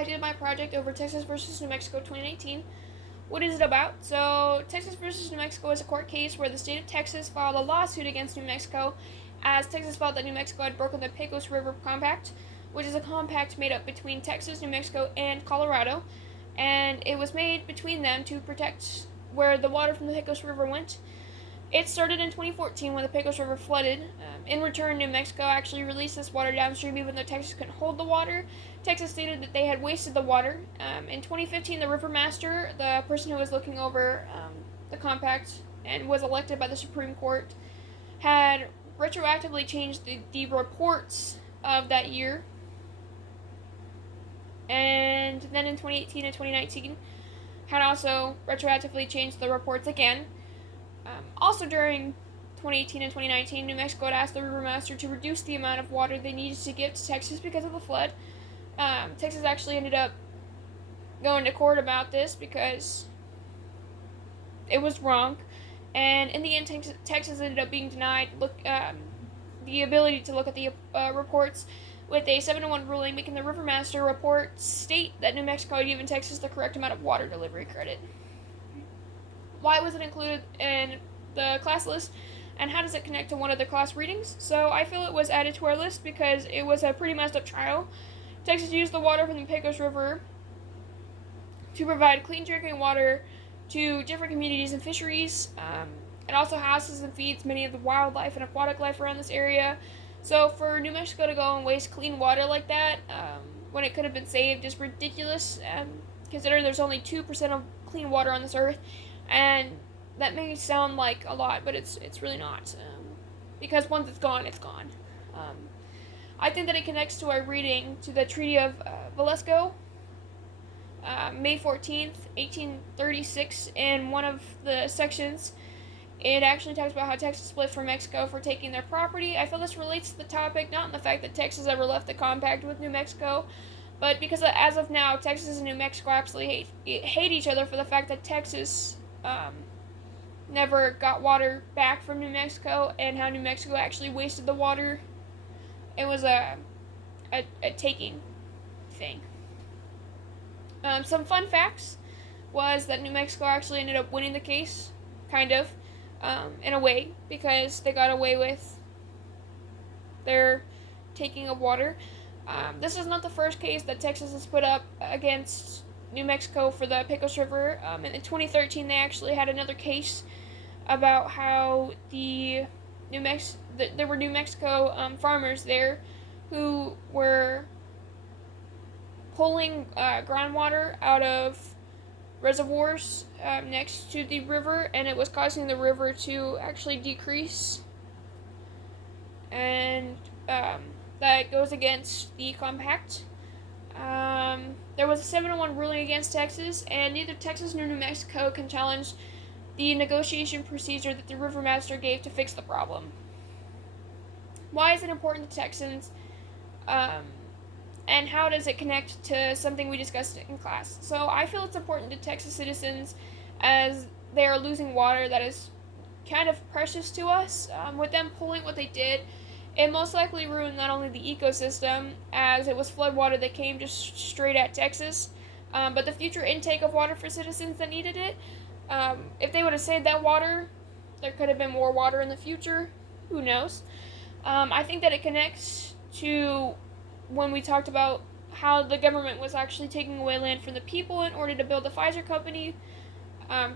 I did my project over Texas versus New Mexico 2019. What is it about? So, Texas versus New Mexico is a court case where the state of Texas filed a lawsuit against New Mexico as Texas felt that New Mexico had broken the Pecos River Compact, which is a compact made up between Texas, New Mexico, and Colorado, and it was made between them to protect where the water from the Pecos River went. It started in 2014 when the Pecos River flooded. In return, New Mexico actually released this water downstream even though Texas couldn't hold the water. Texas stated that they had wasted the water. In 2015, the river master, the person who was looking over the compact and was elected by the Supreme Court, had retroactively changed the reports of that year. And then in 2018 and 2019, had also retroactively changed the reports again. Also during 2018 and 2019, New Mexico had asked the river master to reduce the amount of water they needed to give to Texas because of the flood. Texas actually ended up going to court about this because it was wrong, and in the end, Texas ended up being denied the ability to look at the reports with a 7-1 ruling, making the river master report state that New Mexico had given Texas the correct amount of water delivery credit. Why was it included in the class list, and how does it connect to one of the class readings? So I feel it was added to our list because it was a pretty messed up trial. Texas used the water from the Pecos River to provide clean drinking water to different communities and fisheries. It also houses and feeds many of the wildlife and aquatic life around this area. So for New Mexico to go and waste clean water like that, when it could have been saved, is ridiculous, considering there's only 2% of clean water on this earth. And that may sound like a lot, but it's really not. Because once it's gone, it's gone. I think that it connects to our reading to the Treaty of Velasco, May 14th, 1836, in one of the sections. It actually talks about how Texas split from Mexico for taking their property. I feel this relates to the topic, not in the fact that Texas ever left the compact with New Mexico, but because as of now, Texas and New Mexico absolutely hate each other for the fact that Texas never got water back from New Mexico, and how New Mexico actually wasted the water. It was a taking thing. Some fun facts was that New Mexico actually ended up winning the case, kind of, in a way, because they got away with their taking of water. This is not the first case that Texas has put up against New Mexico for the Pecos River. In 2013, they actually had another case about how there were New Mexico farmers there who were pulling groundwater out of reservoirs next to the river, and it was causing the river to actually decrease, and that goes against the compact. There was a 7-1 ruling against Texas, and neither Texas nor New Mexico can challenge the negotiation procedure that the river master gave to fix the problem. Why is it important to Texans? And how does it connect to something we discussed in class? So I feel it's important to Texas citizens as they are losing water that is kind of precious to us. With them pulling what they did, it most likely ruined not only the ecosystem, as it was flood water that came just straight at Texas, but the future intake of water for citizens that needed it. If they would have saved that water, there could have been more water in the future. Who knows? I think that it connects to when we talked about how the government was actually taking away land from the people in order to build the Pfizer company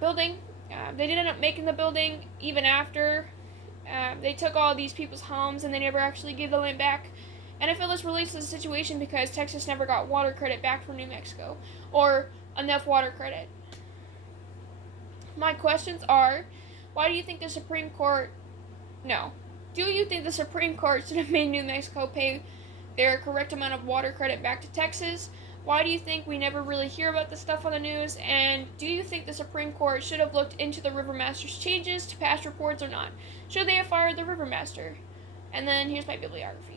building. They did end up making the building even after they took all these people's homes, and they never actually gave the land back. And I feel this relates to the situation because Texas never got water credit back from New Mexico, or enough water credit. My questions are, why do you think the Supreme Court... No. Do you think the Supreme Court should have made New Mexico pay their correct amount of water credit back to Texas? Why do you think we never really hear about this stuff on the news? And do you think the Supreme Court should have looked into the river master's changes to past reports or not? Should they have fired the river master? And then here's my bibliography.